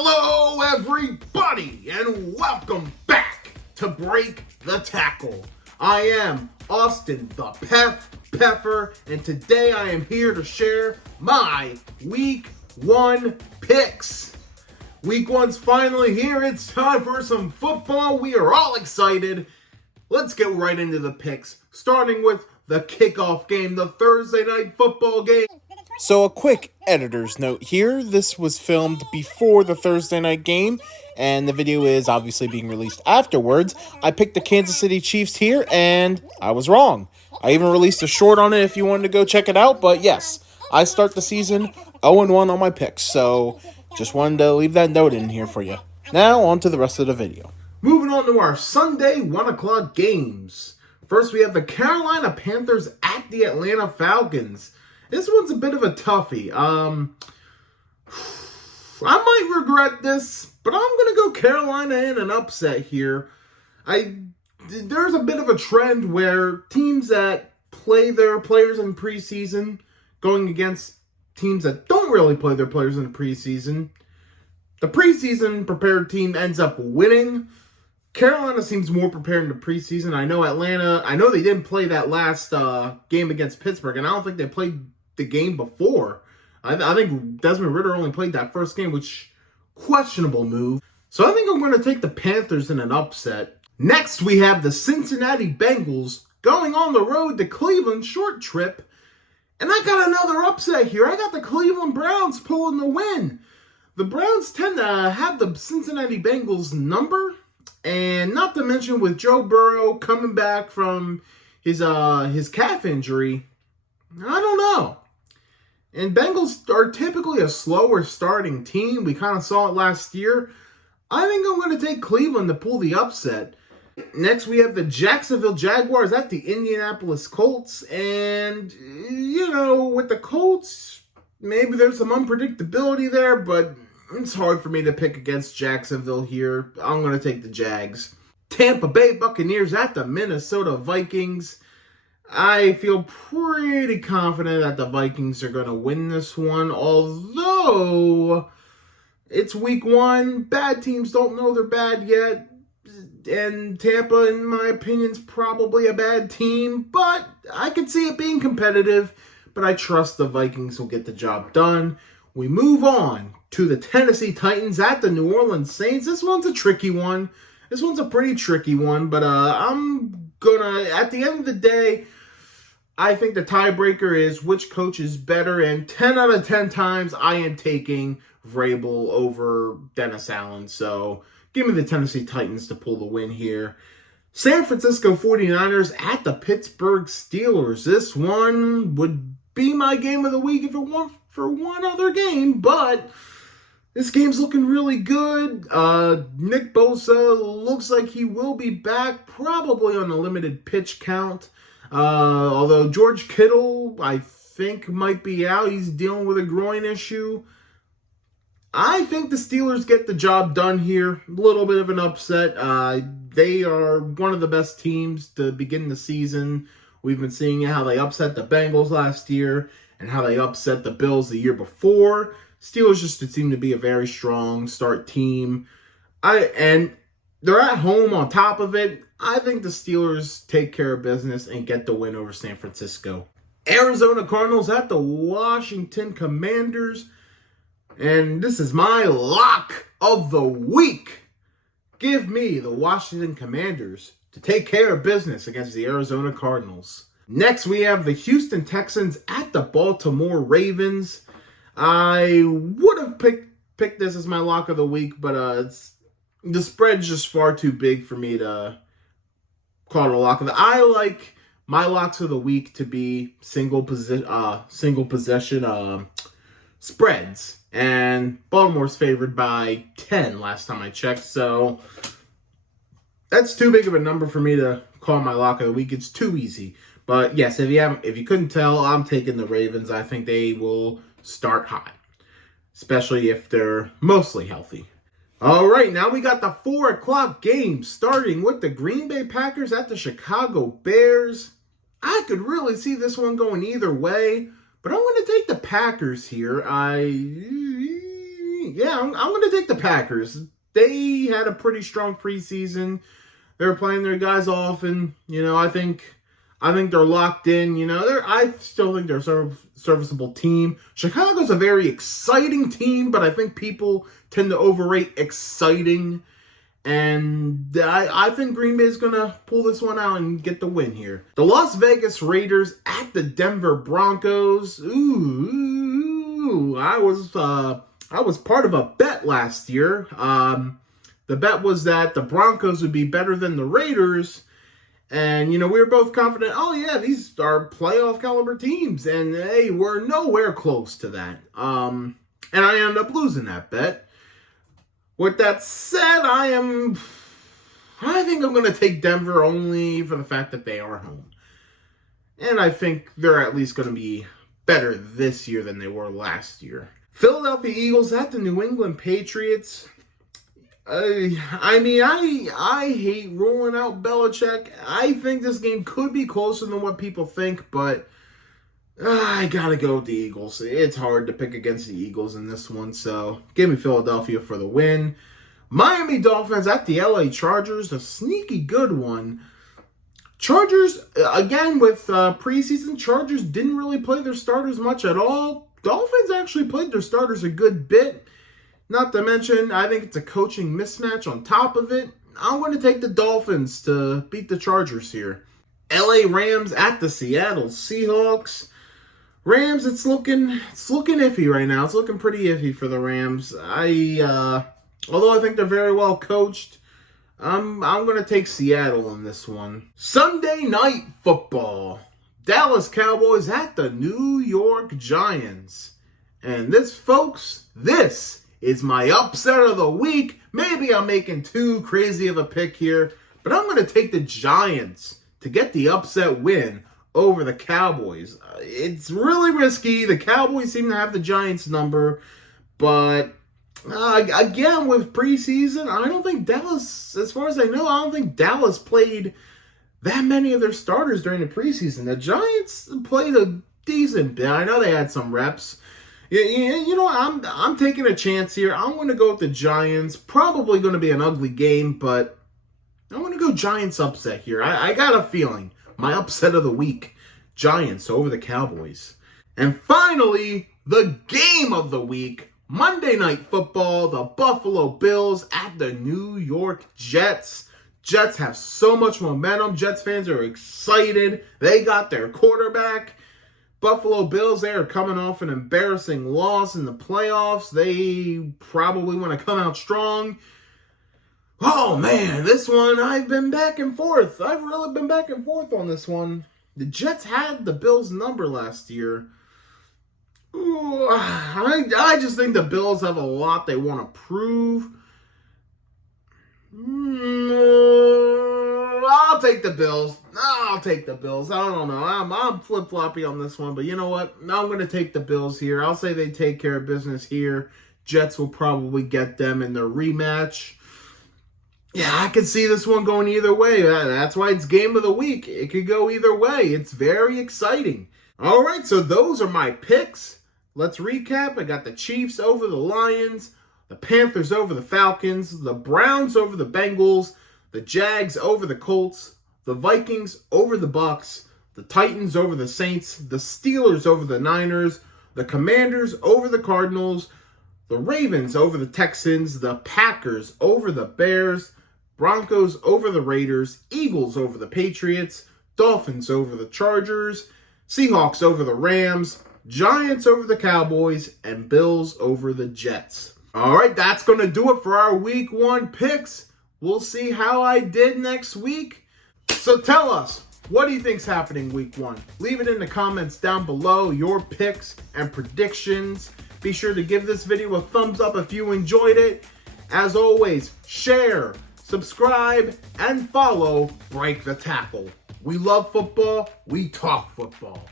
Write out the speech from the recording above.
Hello, everybody, and welcome back to Break the Tackle. I am Austin the Peffer, and today I am here to share my Week 1 picks. Week 1's finally here. It's time for some football. We are all excited. Let's get right into the picks, starting with the kickoff game, the Thursday night football game. So a quick editor's note here. This was filmed before the Thursday night game, and the video is obviously being released afterwards. I picked the Kansas City Chiefs here, and I was wrong. I even released a short on it if you wanted to go check it out, but yes, I start the season 0-1 on my picks, so just wanted to leave that note in here for you. Now, on to the rest of the video. Moving on to our Sunday 1 o'clock games. First, we have the Carolina Panthers at the Atlanta Falcons. This one's a bit of a toughie. I might regret this, but I'm going to go Carolina in an upset here. There's a bit of a trend where teams that play their players in preseason going against teams that don't really play their players in the preseason. The preseason prepared team ends up winning. Carolina seems more prepared in the preseason. I know they didn't play that last game against Pittsburgh, and I don't think they played the game before. I think Desmond Ridder only played that first game, which questionable move. So I think I'm going to take the Panthers in an upset. Next, we have the Cincinnati Bengals going on the road to Cleveland, short trip. And I got another upset here. I got the Cleveland Browns pulling the win. The Browns tend to have the Cincinnati Bengals number. And not to mention with Joe Burrow coming back from his calf injury, I don't know. And Bengals are typically a slower starting team. We kind of saw it last year. I think I'm going to take Cleveland to pull the upset. Next, we have the Jacksonville Jaguars at the Indianapolis Colts. And, with the Colts, maybe there's some unpredictability there, but it's hard for me to pick against Jacksonville here. I'm going to take the Jags. Tampa Bay Buccaneers at the Minnesota Vikings. I feel pretty confident that the Vikings are going to win this one, although it's week 1. Bad teams don't know they're bad yet, and Tampa, in my opinion, is probably a bad team, but I could see it being competitive, but I trust the Vikings will get the job done. We move on to the Tennessee Titans at the New Orleans Saints. This one's a tricky one. This one's a pretty tricky one, but I'm gonna, at the end of the day, I think the tiebreaker is which coach is better, and 10 out of 10 times I am taking Vrabel over Dennis Allen. So give me the Tennessee Titans to pull the win here. San Francisco 49ers at the Pittsburgh Steelers. This one would be my game of the week if it weren't for one other game, but this game's looking really good. Nick Bosa looks like he will be back, probably on a limited pitch count. Although George Kittle, I think, might be out. He's dealing with a groin issue. I think the Steelers get the job done here. A little bit of an upset. They are one of the best teams to begin the season. We've been seeing how they upset the Bengals last year and how they upset the Bills the year before. Steelers just seem to be a very strong start team. And they're at home on top of it. I think the Steelers take care of business and get the win over San Francisco. Arizona Cardinals at the Washington Commanders. And this is my lock of the week. Give me the Washington Commanders to take care of business against the Arizona Cardinals. Next, we have the Houston Texans at the Baltimore Ravens. I would have picked this as my lock of the week, but the spread's just far too big for me to call it a lock of the. I like my locks of the week to be single possession spreads, and Baltimore's favored by 10 last time I checked, so that's too big of a number for me to call my lock of the week. It's too easy. But yes, if you couldn't tell, I'm taking the Ravens. I think they will start hot, especially if they're mostly healthy. All right, now we got the 4 o'clock game, starting with the Green Bay Packers at the Chicago Bears. I could really see this one going either way, but I'm going to take the Packers here. I'm going to take the Packers. They had a pretty strong preseason. They were playing their guys off, and I think they're locked in. I still think they're a serviceable team. Chicago's a very exciting team, but I think people tend to overrate exciting. And I think Green Bay is going to pull this one out and get the win here. The Las Vegas Raiders at the Denver Broncos. I was part of a bet last year. The bet was that the Broncos would be better than the Raiders. And, we were both confident, oh, yeah, these are playoff caliber teams. And, hey, we're nowhere close to that. And I ended up losing that bet. With that said, I think I'm going to take Denver only for the fact that they are home. And I think they're at least going to be better this year than they were last year. Philadelphia Eagles at the New England Patriots. I hate ruling out Belichick. I think this game could be closer than what people think, but I gotta go with the Eagles. It's hard to pick against the Eagles in this one, so give me Philadelphia for the win. Miami Dolphins at the LA Chargers, a sneaky good one. Chargers, again, with preseason, Chargers didn't really play their starters much at all. Dolphins actually played their starters a good bit. Not to mention, I think it's a coaching mismatch on top of it. I'm going to take the Dolphins to beat the Chargers here. LA Rams at the Seattle Seahawks. Rams, it's looking iffy right now. It's looking pretty iffy for the Rams. Although I think they're very well coached, I'm going to take Seattle in this one. Sunday Night Football. Dallas Cowboys at the New York Giants. And this, folks, this is my upset of the week. Maybe I'm making too crazy of a pick here, but I'm going to take the Giants to get the upset win over the Cowboys. It's really risky. The Cowboys seem to have the Giants number, but again, with preseason, I don't think Dallas, as far as I know, I don't think Dallas played that many of their starters during the preseason. The Giants played a decent bit. I know they had some reps. I'm taking a chance here. I'm going to go with the Giants. Probably going to be an ugly game, but I'm going to go Giants upset here. I got a feeling. My upset of the week, Giants over the Cowboys. And finally, the game of the week, Monday Night Football, the Buffalo Bills at the New York Jets. Jets have so much momentum. Jets fans are excited. They got their quarterback. Buffalo Bills, they are coming off an embarrassing loss in the playoffs. They probably want to come out strong. Oh, man, this one, I've been back and forth. I've really been back and forth on this one. The Jets had the Bills' number last year. Ooh, I just think the Bills have a lot they want to prove. I'll take the Bills. I don't know. I'm flip-floppy on this one, but you know what? I'm going to take the Bills here. I'll say they take care of business here. Jets will probably get them in their rematch. Yeah, I could see this one going either way. That's why it's game of the week. It could go either way. It's very exciting. All right, so those are my picks. Let's recap. I got the Chiefs over the Lions, the Panthers over the Falcons, the Browns over the Bengals, the Jags over the Colts, the Vikings over the Bucks, the Titans over the Saints, the Steelers over the Niners, the Commanders over the Cardinals, the Ravens over the Texans, the Packers over the Bears, Broncos over the Raiders, Eagles over the Patriots, Dolphins over the Chargers, Seahawks over the Rams, Giants over the Cowboys, and Bills over the Jets. All right, that's going to do it for our Week 1 picks. We'll see how I did next week. So tell us, what do you think's happening Week 1? Leave it in the comments down below, your picks and predictions. Be sure to give this video a thumbs up if you enjoyed it. As always, share, subscribe, and follow Break the Tackle. We love football. We talk football.